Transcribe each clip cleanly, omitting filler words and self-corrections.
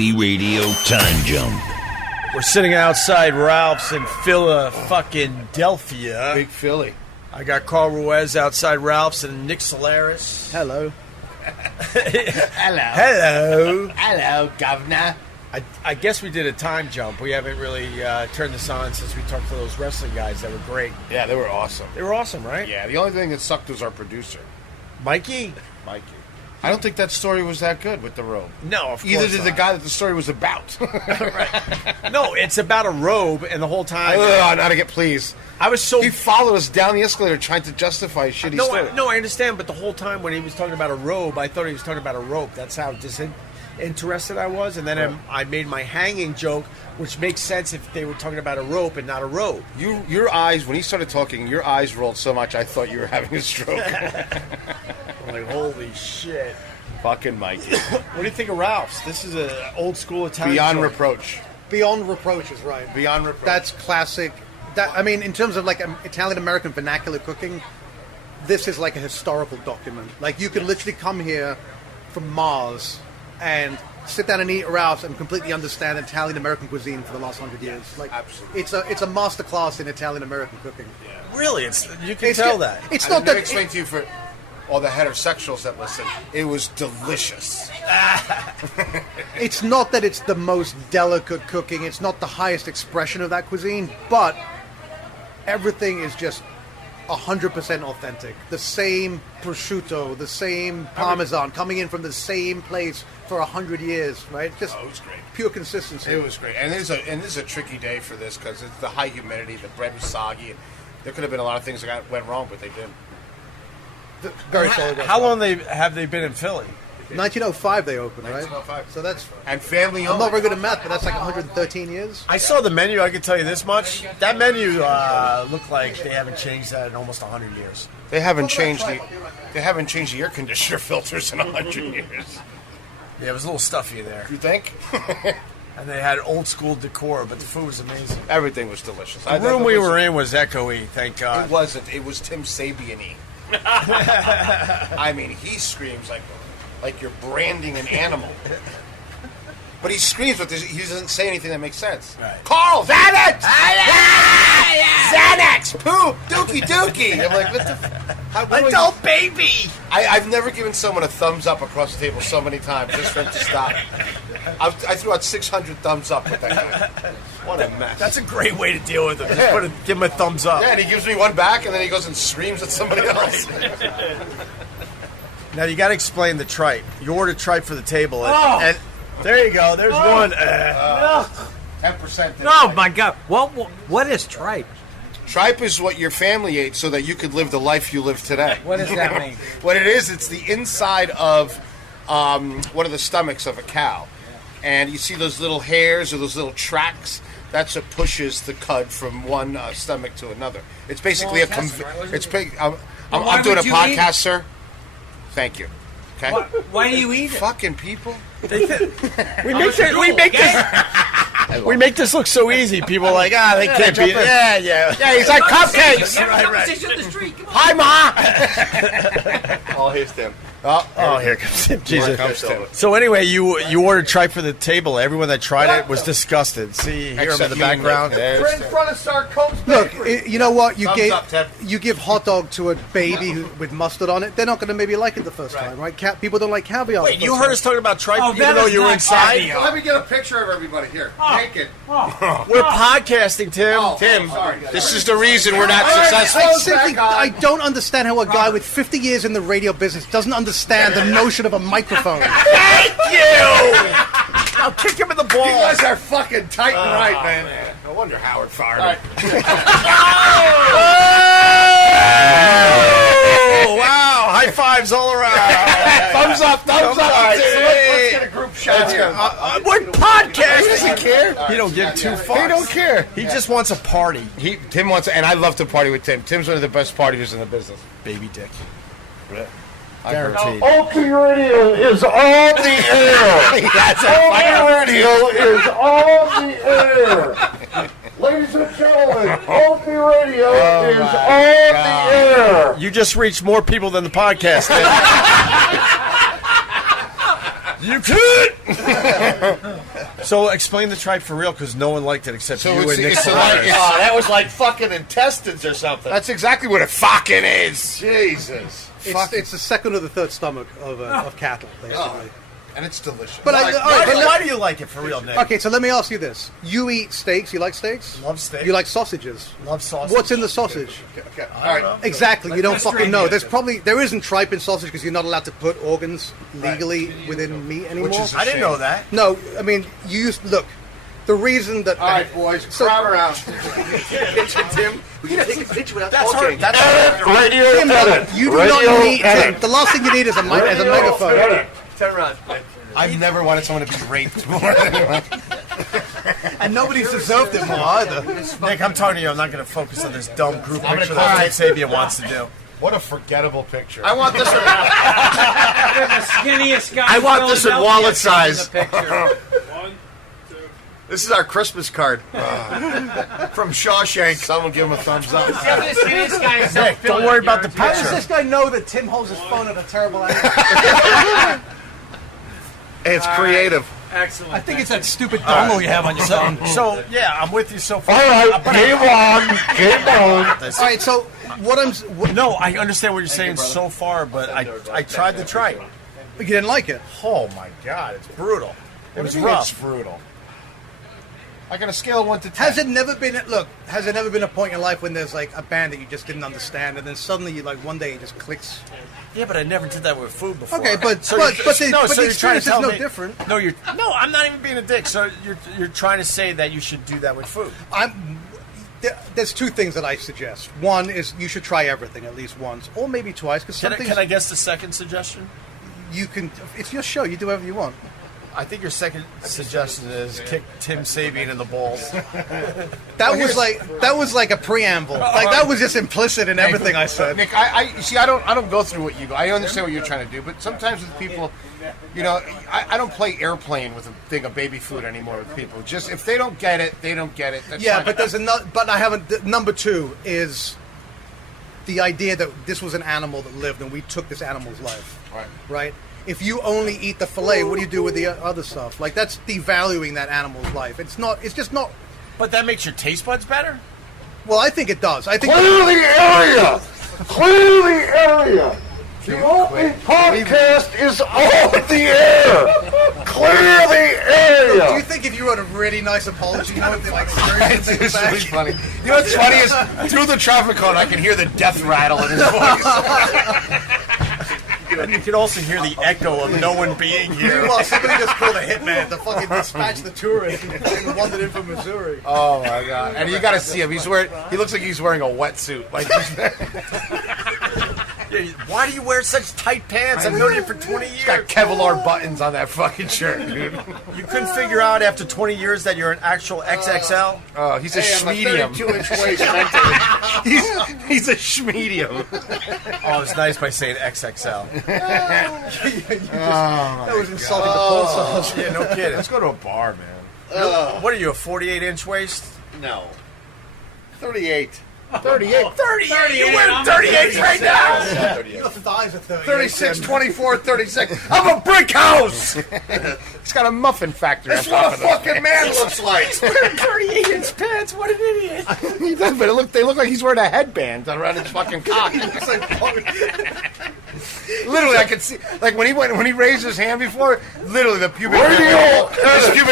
Opie Radio Time Jump. We're sitting outside Ralph's in Philadelphia. Big Philly. I got Carl Ruiz outside Ralph's and Nick Solaris. Hello. Hello. Hello, governor. I guess we did a time jump. We haven't really turned this on since we talked to those wrestling guys that were great. Yeah, they were awesome. They were awesome, right? Yeah, the only thing that sucked was our producer, Mikey? Mikey. I don't think that story was that good with the robe. No, of course Either did the not. guy that the story was about. No, it's about a robe, and the whole time... Not to get pleased. I was so... He followed us down the escalator trying to justify a shitty story. No, I understand, but the whole time when he was talking about a robe, I thought he was talking about a rope. That's how disinterested I was, and then I made my hanging joke, which makes sense if they were talking about a rope and not a robe. Your eyes, when he started talking, your eyes rolled so much I thought you were having a stroke. I'm like, holy shit. Fucking Mikey. What do you think of Ralph's? This is an old school Italian Beyond joint. reproach. Beyond reproach is right. Beyond reproach. That's classic. I mean, in terms of like Italian-American vernacular cooking, this is like a historical document. Like, you could literally come here from Mars and sit down and eat at Ralph's and completely understand Italian-American cuisine for the last 100 years. Like, absolutely. It's a masterclass in Italian-American cooking. Yeah. Really? You can tell that. It's I not didn't that... explain to you for all the heterosexuals that listen. It was delicious. It's not that it's the most delicate cooking. It's not the highest expression of that cuisine, but everything is just 100% authentic. The same prosciutto, the same parmesan coming in from the same place for 100 years, right? Just it was great. Pure consistency. It was great. And this is a tricky day for this because it's the high humidity, the bread was soggy. There could have been a lot of things that went wrong, but they didn't. Very solid. How long have they been in Philly? 1905 they opened, right? 1905. So that's... And family I'm owned. not very good at math, but that's like 113 years. I saw the menu. I can tell you this much. That menu looked like they haven't changed that in almost 100 years. They haven't changed the air conditioner filters in 100 years. Yeah, it was a little stuffy there. You think? And they had old school decor, but the food was amazing. Everything was delicious. The room we were in was echoey, thank God. It wasn't. It was Tim Sabian-y. I mean, he screams like you're branding an animal. But he screams, but he doesn't say anything that makes sense. Right. Carl, Xanax! Xanax! Poop! Dookie! I'm like, what the Adult baby! I've never given someone a thumbs up across the table so many times just for him to stop. I threw out 600 thumbs up with that guy. What a mess. That's a great way to deal with him. Just give him a thumbs up. Yeah, and he gives me one back, and then he goes and screams at somebody else. Now, you got to explain the tripe. You ordered tripe for the table. And there you go. There's one. 10%. Oh, my God. What is tripe? Tripe is what your family ate so that you could live the life you live today. What does that mean? What it is, it's the inside of one of the stomachs of a cow. And you see those little hairs or those little tracks. That's what pushes the cud from one stomach to another. It's basically I'm doing a podcast, sir. Thank you. Okay. Why do you eat it? Fucking people. We make this look so easy. People are like, they can't be. Yeah. Yeah, he's like cupcakes. Conversation on the street. Come on. Hi, Ma. Oh, here's Tim. Oh, here comes Tim. Jesus. Comes Tim. So anyway, you ordered tripe for the table. Everyone that tried it was disgusted. See here in the background. We're in front of Sarko's Look, Bakery. you know what? Thumbs up, Ted. You give hot dog to a baby with mustard on it, they're not going to maybe like it the first time, right? People don't like caviar. Wait, you heard us talking about tripe Oh, even that though is you were not inside? caviar. Let me get a picture of everybody here. Naked. We're podcasting, Tim. Tim, sorry. this is the reason we're not All right, successful. I don't understand how a guy with 50 years in the radio business doesn't understand the notion of a microphone. Thank you! I'll kick him in the You balls. guys are fucking tight and right, man. No wonder Howard fired All right. him. Oh, wow. High fives all around. Thumbs up. All right, so let's get a group shot here. We're podcasting. He doesn't care. He don't give two fucks. He don't care. He just wants a party. Tim wants, and I love to party with Tim. Tim's one of the best partiers in the business. Baby dick. Guaranteed. Opie Radio is on the air. That's Opie Radio is on the air. Ladies and gentlemen, Opie Radio is on the air. You just reached more people than the podcast did. You could. So explain the tripe for real, because no one liked it except So you it's- and Nick. it's a- Flowers. it's- That was like fucking intestines or something. That's exactly what it fucking is. Jesus. It's the second or the third stomach of cattle, basically. And it's delicious. But Why, all right, but why do you like it for real, Nick? okay, so let me ask you this: you eat steaks? You like steaks? Love steak. You like sausages? Love sausage. What's in the sausage? Okay. All right. Exactly. You don't mystery fucking know. meat. There isn't tripe in sausage because you're not allowed to put organs legally within meat anymore. Which is I didn't know that. No, I mean look. The reason that All right, boys, crowd around. Tim, we can take a picture without talking. Radio Tim, edit. you do Radio not need. edit. Tim, the last thing you need is a megaphone. Edit. Turn around. I've never wanted someone to be raped more. And nobody's deserved it more either. Nick, I'm talking to you. I'm not going to focus on this dumb group I'm picture gonna call that Nick Sabian wants to do. What a forgettable picture. I want this one. They're the skinniest guy. I want this in Philadelphia wallet size. in the picture. This is our Christmas card from Shawshank. Someone give him a thumbs up. They're the skinniest guy in Nick, don't worry about the How does picture. this guy know that Tim holds his phone at a terrible angle? It's creative. Excellent. I think it's that stupid dongle you have on your phone. So, yeah, I'm with you so far. All right, game on. Game on. All right, so No, I understand what you're saying so far, but I tried the tripe. you didn't like it. Oh, my God. It's brutal. It was It's rough. brutal. Like on a scale of 1 to 10. Has it never been a point in your life when there's like a band that you just didn't understand, and then suddenly you like one day it just clicks? Yeah, but I never did that with food before. Okay, but So but, you're- but the, no, but so the you're trying to experience is tell no me- different. No, I'm not even being a dick. So you're trying to say that you should do that with food. There's two things that I suggest. One is you should try everything at least once, or maybe twice, because some things Can I guess the second suggestion? you can. It's your show. You do whatever you want. I think your second suggestion is kick Tim Sabian in the balls. That was like a preamble. Like that was just implicit in everything I said. Nick, I see. I don't go through what you go. I understand what you're trying to do, but sometimes with people, you know, I don't play airplane with a thing of baby food anymore with people. Just if they don't get it, they don't get it. That's Yeah, fine. but there's another. But I haven't. Number two is the idea that this was an animal that lived, and we took this animal's life. Right. Right. If you only eat the fillet, what do you do with the other stuff? Like that's devaluing that animal's life. It's not. It's just not. But that makes your taste buds better? Well, I think it does. I think. Clear the area. Clear the area. The Opie podcast is on the air. Clear the Do you area. think if you wrote a really nice apology note, they like seriously take it It's really back? funny. You know what's funny is through the traffic cone, I can hear the death rattle in his voice. And you can also hear the echo of no one being here. Meanwhile, somebody just called a hitman to fucking dispatch the tourist and wandered in from Missouri. Oh my god! And you got to see him. He looks like he's wearing a wetsuit. Like Why do you wear such tight pants? I've known you for 20 years. he's got Kevlar buttons on that fucking shirt, dude. You couldn't figure out after 20 years that you're an actual XXL? Oh, he's a Hey, I'm a schmedium. 32-inch waist mentally. He's a schmedium. Oh, it's nice by saying XXL. That was insulting to Paul sauce. Yeah, no kidding. Let's go to a bar, man. What are you, a 48-inch waist? No. 38. 38. 38! You're wearing 38 right now! Your thighs are 38. 36, 24, 36. I'm a brick house! He's got a muffin factory. That's on top what a of it. fucking man looks like. 38-inch pants, what an idiot! He does, but they look like he's wearing a headband around his fucking cock. Literally, I could see, like when he raised his hand before, literally the pubic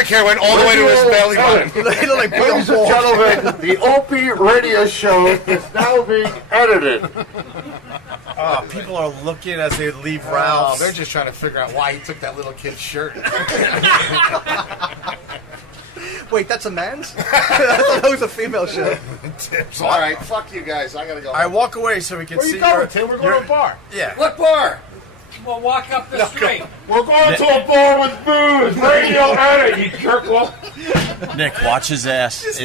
hair went all the way to his belly button. Ladies and gentlemen, the Opie Radio Show is now being edited. Oh, people are looking as they leave Oh, Ralph's. they're just trying to figure out why he took that little kid's shirt. Wait, that's a man's? I thought that was a female shirt. All right, fuck you guys. I gotta go. All right, walk away so we can Where see you going, your... Tim? We're going to a bar. Yeah. What bar? We'll walk up the street. We're going to a bar with booze. Radio edit, you jerkwolf. Nick, watch his ass.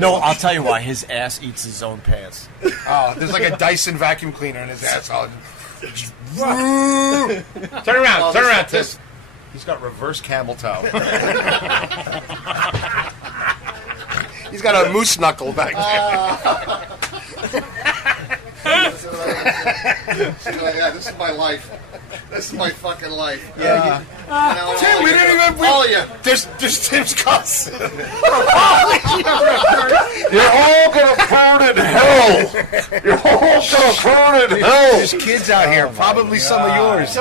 No, I'll tell you why. His ass eats his own pants. Oh, there's like a Dyson vacuum cleaner in his asshole. Turn around, Tiss. He's got reverse camel toe. He's got a moose knuckle back there. Yeah, this is my life. This is my fucking life. Yeah, You know, Tim, we didn't even... all telling you. There's Tim's cuss. You're all gonna burn in hell. You're all gonna burn in hell. There's kids out here, probably some of yours.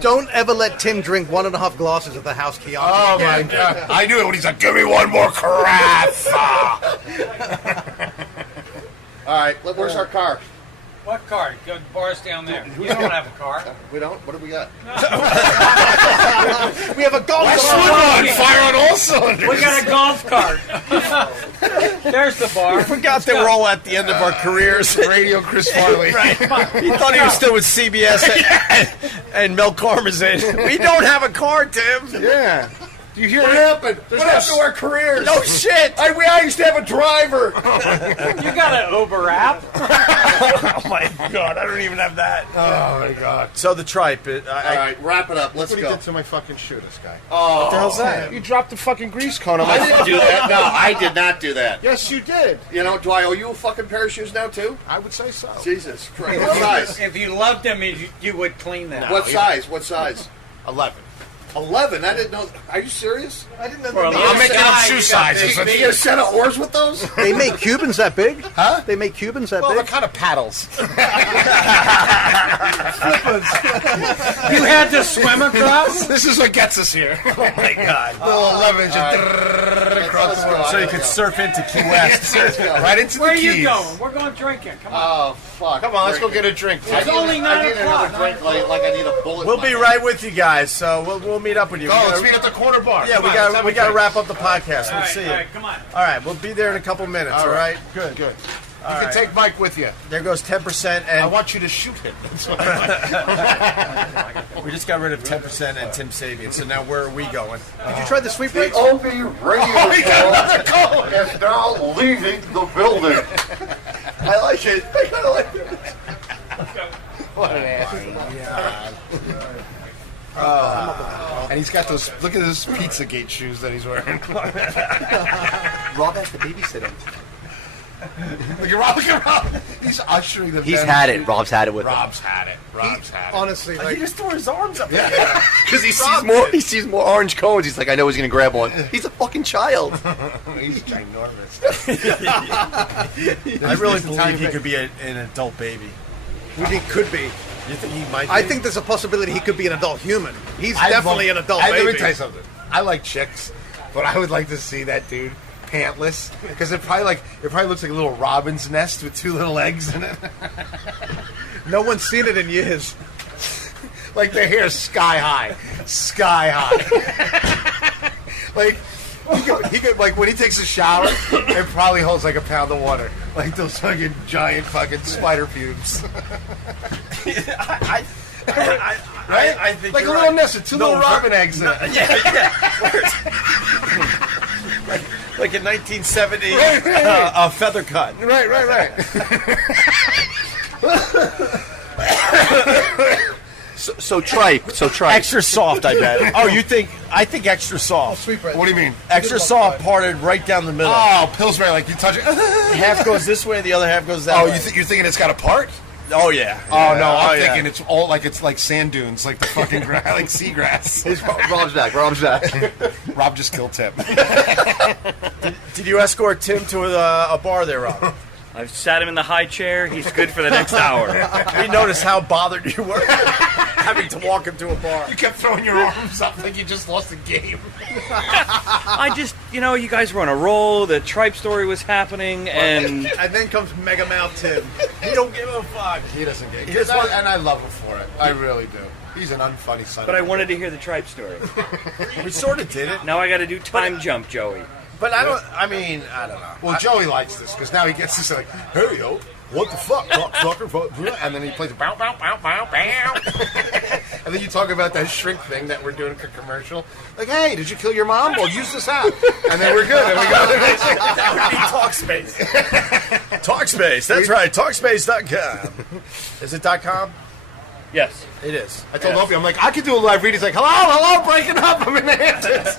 Don't ever let Tim drink 1.5 glasses of the house Chianti. Oh my God! I knew it when he's like, "Give me one more carafe." All right, where's our car? What car? Go to the bars down there. You don't have a car. We don't? What do we got? We have a golf West cart. Woodlawn, fire on all cylinders. We got a golf cart. There's the bar. I forgot they were all at the end of our careers. Radio Chris Farley. Right. He thought he was still with CBS and Mel Karmazin. We don't have a car, Tim. Yeah. Do you hear What it? happened? What happened to our careers? No shit. I used to have a driver. You got an Uber app. Oh my God, I don't even have that. Oh my God! So the tripe. All right, wrap it up. Let's What he go. did to my fucking shoe, this guy. Oh, What the hell's that? You dropped the fucking grease cone on my I didn't do that. No, I did not do that. Yes, you did. You know, do I owe you a fucking pair of shoes now too? I would say so. Jesus Christ. What size? If you loved them, you would clean them. What size? What size? 11. 11. I didn't know. Are you serious? I didn't know For a they, I'm making up size, shoe you got sizes. You get a set of oars with those? they make Cubans that big? Huh? They make Cubans that Well, they're big? kind of paddles. You had to swim across? This is what gets us here. Oh my God! Little 11 inch across the world. So you could surf into Key West. Right into Where are the you keys. going? We're going drinking. Come on. Oh, fuck. Come on, let's go get a drink. It's only I 9 need o'clock. another drink like I need a bullet. We'll in be my right with you guys. So we'll meet up with you. Go, We let's gotta- meet at the corner bar. Yeah, Come we on, let's have got a to drink. wrap up the podcast. All We'll right, see all you. right, come on. All right, we'll be there in a couple minutes. All right, good. Good. You All can right. take Mike with you. There goes 10%, I and want you to shoot him. That's what I like. we just got rid of 10% and Tim Sabian. So now where are we going? Did you try the sweet The breaks? Opie Radio Show is now leaving the building. I like it. I kind of like it. What an ass. And he's got those, look at those Pizzagate shoes that he's wearing. Rob has to babysit him. Look at Rob. He's ushering them He's down had the it. street. Rob's had it with him. Rob's had it. Honestly, He like, just threw his arms up. Because he sees more orange cones. He's like, I know he's going to grab one. He's a fucking child. He's ginormous. I really believe he could be an adult baby. he could be. You think he might be? I think there's a possibility he could be an adult human. He's I definitely love- an adult Let me baby. tell you something. I like chicks, but I would like to see that dude pantless because it probably looks like a little robin's nest with 2 little eggs in it. No one's seen it in years. Like the hair's sky high. Like he could like when he takes a shower, it probably holds like a pound of water. Like those fucking giant fucking spider pubes. I think Like a you're little right. nest with 2 little robin eggs in it. Yeah. like in 1970, Right. a feather cut. Right. So tripe. Extra soft, I bet. Oh, I think extra soft. Sweet bread. What do you mean? Extra soft parted right down the middle. Oh, Pillsbury, like you touch it. Half goes this way, the other half goes that Oh, way. you're thinking it's got a part? Oh, yeah. Oh no, I'm yeah. thinking it's like sand dunes, like the fucking like seagrass. Rob's back. Rob just killed Tim. Did you escort Tim to a bar there, Rob? I've sat him in the high chair. He's good for the next hour. We noticed how bothered you were having to walk him to a bar. You kept throwing your arms up like you just lost a game. I just, you guys were on a roll. The tripe story was happening, and And then comes Mega Mouth Tim. He don't give a fuck. He doesn't get He just wants- and I love him for it. I really do. He's an unfunny son. but I wanted to hear the tripe story. We sort of did it. Now I got to do time jump, Joey. But I don't know. Well, Joey likes this because now he gets this like, hey yo, what the fuck, fucker, and then he plays bow, bow, bow, bow, bow, and then you talk about that shrink thing that we're doing for commercial. Like, hey, did you kill your mom? Well, use this app, and then we're good. And we go to the next thing. That would be Talkspace. Talkspace. That's right. Talkspace.com. Is it .com? Yes. It is. I told Opie, I'm like, I could do a live read. He's like, hello, breaking up. I'm in the Hamptons.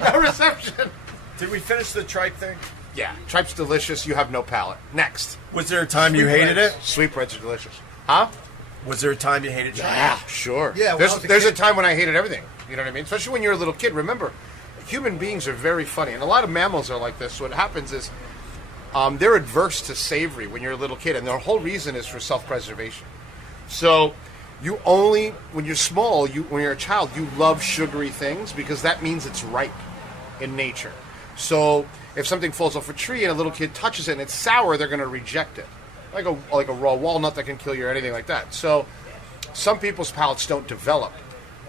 No reception. Did we finish the tripe thing? Yeah, tripe's delicious. You have no palate. Next. Was there a time you hated it? Sweetbreads are delicious. Huh? Was there a time you hated tripe? Yeah, sure. Yeah, when I There's was a a kid- time when I hated everything. You know what I mean? Especially when you're a little kid. Remember, human beings are very funny, and a lot of mammals are like this. So what happens is they're adverse to savory when you're a little kid, and their whole reason is for self-preservation. So you only, when you're small, when you're a child, you love sugary things because that means it's ripe in nature. So if something falls off a tree and a little kid touches it and it's sour, they're going to reject it, like a raw walnut that can kill you or anything like that. So some people's palates don't develop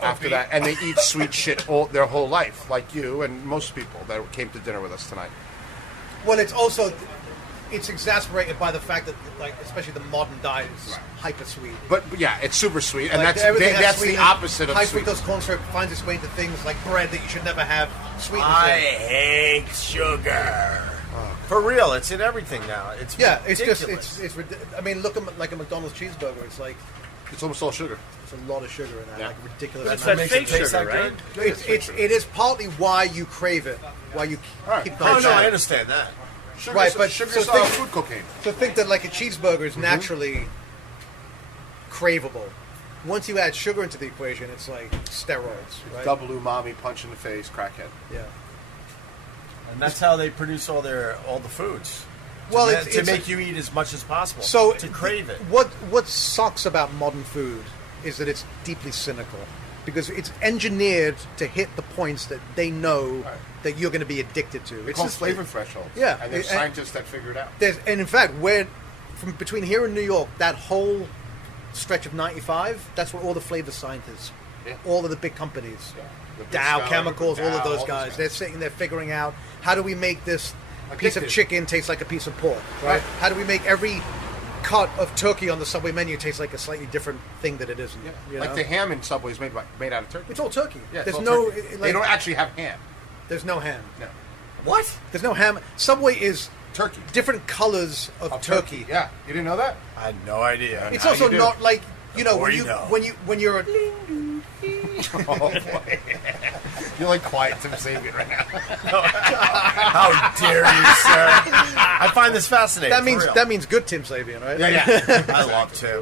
after that, and they eat sweet shit their whole life, like you and most people that came to dinner with us tonight. Well, it's exasperated by the fact that, like, especially the modern diet is hyper sweet. But yeah, it's super sweet, and Like, that's everything has the sweetness. opposite of High sweet. fructose corn syrup finds its way into things like bread that you should never have sweetness I in. hate sugar. For real, it's in everything now. It's ridiculous. I mean, look at like a McDonald's cheeseburger. It's like It's almost all sugar. it's a lot of sugar in that, Yeah. like ridiculous. But it's amount. that makes it fake taste sugar, that right? good? It is partly why you crave it, why you keep Oh going no, I back. understand that. Sugar, Right, but sugar so style think- food cocaine. So think that like a cheeseburger is naturally craveable. Once you add sugar into the equation, it's like steroids, right? Double umami, punch in the face, crackhead. Yeah. And that's how they produce all the foods. Well, To make you eat as much as possible. So to crave it. What sucks about modern food is that it's deeply cynical because it's engineered to hit the points that they know that you're going to be addicted to. It's It's called just- flavor thresholds. Yeah, And there's and- scientists that figure it out. And in fact, from between here and New York, that whole stretch of 95, that's where all the flavor scientists, Yeah. all of the big companies, The big Dow Dow, Chemicals, all of Dow, those guys, they're sitting there figuring out how do we make this piece of Addictive. chicken taste like a piece of pork, right? Right. How do we make every cut of turkey on the Subway menu taste like a slightly different thing that it isn't? Yeah. you Like know? the ham in Subway is made out of turkey. It's all turkey. Yeah, it's There's all no, turkey. like, They don't actually have ham. there's no ham. No. What? There's no ham. Subway is Turkey. different colors of turkey. Yeah. You didn't know that? I had no idea. It's Now also you do. not like Or when you know. when you're a Oh, boy. You're like quiet Tim Sabian right now. How dare you, sir? I find this fascinating. that means good Tim Sabian, right? Yeah. I love Tim.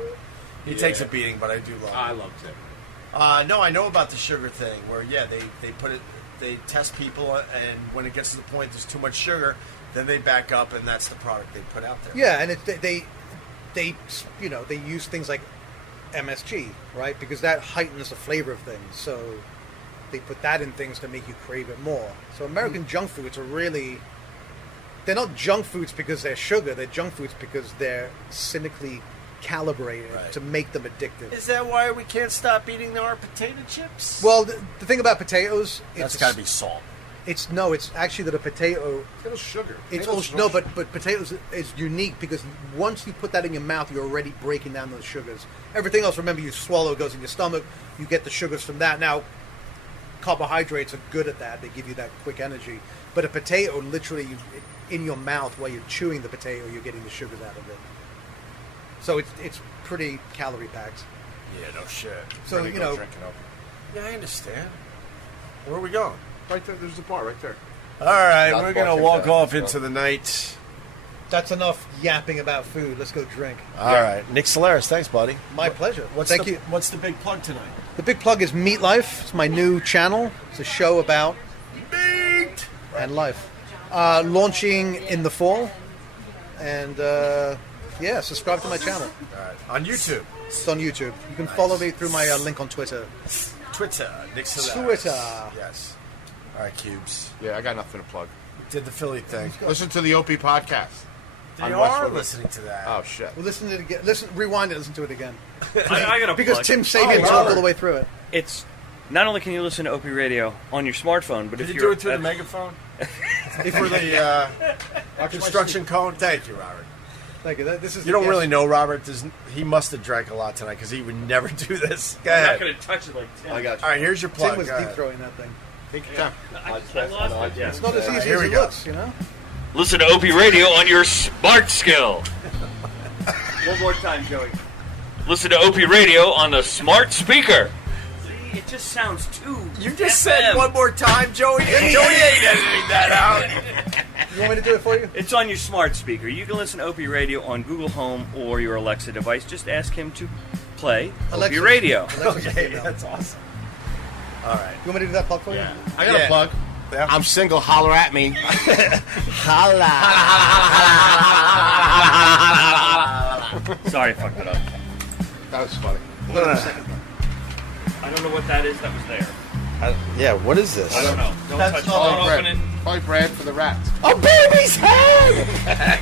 He takes a beating, but I do love him. I love Tim. No, I know about the sugar thing where, they put it, they test people, and when it gets to the point there's too much sugar, then they back up, and that's the product they put out there. Yeah, and they use things like MSG, right? Because that heightens the flavor of things. So they put that in things to make you crave it more. So American junk foods are really, they're not junk foods because they're sugar. They're junk foods because they're cynically calibrated Right. to make them addictive. Is that why we can't stop eating our potato chips? Well, the thing about potatoes, That's got to be salt. It's actually that a potato. It was sugar. It's Potatoes also, no, but potatoes is unique because once you put that in your mouth, you're already breaking down those sugars. Everything else, remember, you swallow, it goes in your stomach. You get the sugars from that. Now, carbohydrates are good at that; they give you that quick energy. But a potato, literally, in your mouth while you're chewing the potato, you're getting the sugars out of it. So it's pretty calorie packed. Yeah, no shit. So Ready to you go know, drinking up. Yeah, I understand. Where are we going? Right there. There's the bar right there. All right, Not we're the going to bar, walk take that. off So- into the night. that's enough yapping about food. Let's go drink. All right. Nick Solaris, thanks, buddy. My pleasure. Thank you. What's the big plug tonight? The big plug is Meat Life. It's my new channel. It's a show about Meat! and life. Launching in the fall. And subscribe to my channel. All right. On YouTube. It's on YouTube. You can follow me through my link on Twitter. Twitter. Nick Solaris. Twitter. Yes. All right, Cubes. Yeah, I got nothing to plug. Did the Philly thing. Listen to the Opie podcast. They On are Westwood. listening to that. Oh shit. Well, listen to it again. Rewind it. Listen to it again. I got a Because plug. Tim Sabian talked all the way through it. It's not only can you listen to Opie Radio on your smartphone, but Did if you you're do it through the megaphone? For the construction cone? Thank you, Robert. Thank you. This is You don't really know Robert. He must have drank a lot tonight because he would never do this. Go I'm not ahead. going to touch it like Tim. I got you. All right, here's your plug. Tim was Go deep ahead. throwing that thing. Take your time. I lost it. It's not as easy here as we it go. looks, you know? Listen to Opie Radio on your smart skill. One more time, Joey. Listen to Opie Radio on the smart speaker. See, it just sounds too. You just FM. said one more time, Joey. And Joey ain't editing that out. You want me to do it for you? It's on your smart speaker. You can listen to Opie Radio on Google Home or your Alexa device. Just ask him to play Opie Alexa. Radio. Alexa's Okay, email. that's awesome. All right. You want me to do that plug for you? I got a plug. Yeah. I'm single. Holler at me. Sorry, I fucked it up. That was funny. I don't know what that is that was there. Yeah, what is this? I don't know. Don't That's touch it. not Don't open it. Probably bread for the rats. A baby's head!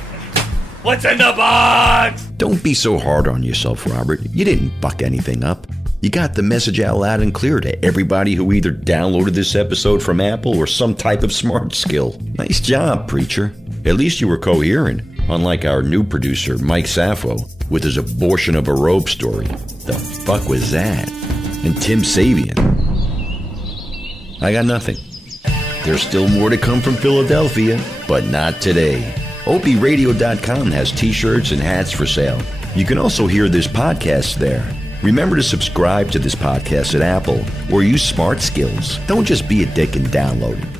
What's in the box? Don't be so hard on yourself, Robert. You didn't fuck anything up. You got the message out loud and clear to everybody who either downloaded this episode from Apple or some type of smart skill. Nice job, preacher. At least you were coherent, unlike our new producer, Mike Sappho, with his abortion of a rope story. The fuck was that? And Tim Sabian. I got nothing. There's still more to come from Philadelphia, but not today. OpieRadio.com has t-shirts and hats for sale. You can also hear this podcast there. Remember to subscribe to this podcast at Apple or use Smart Skills. Don't just be a dick and download it.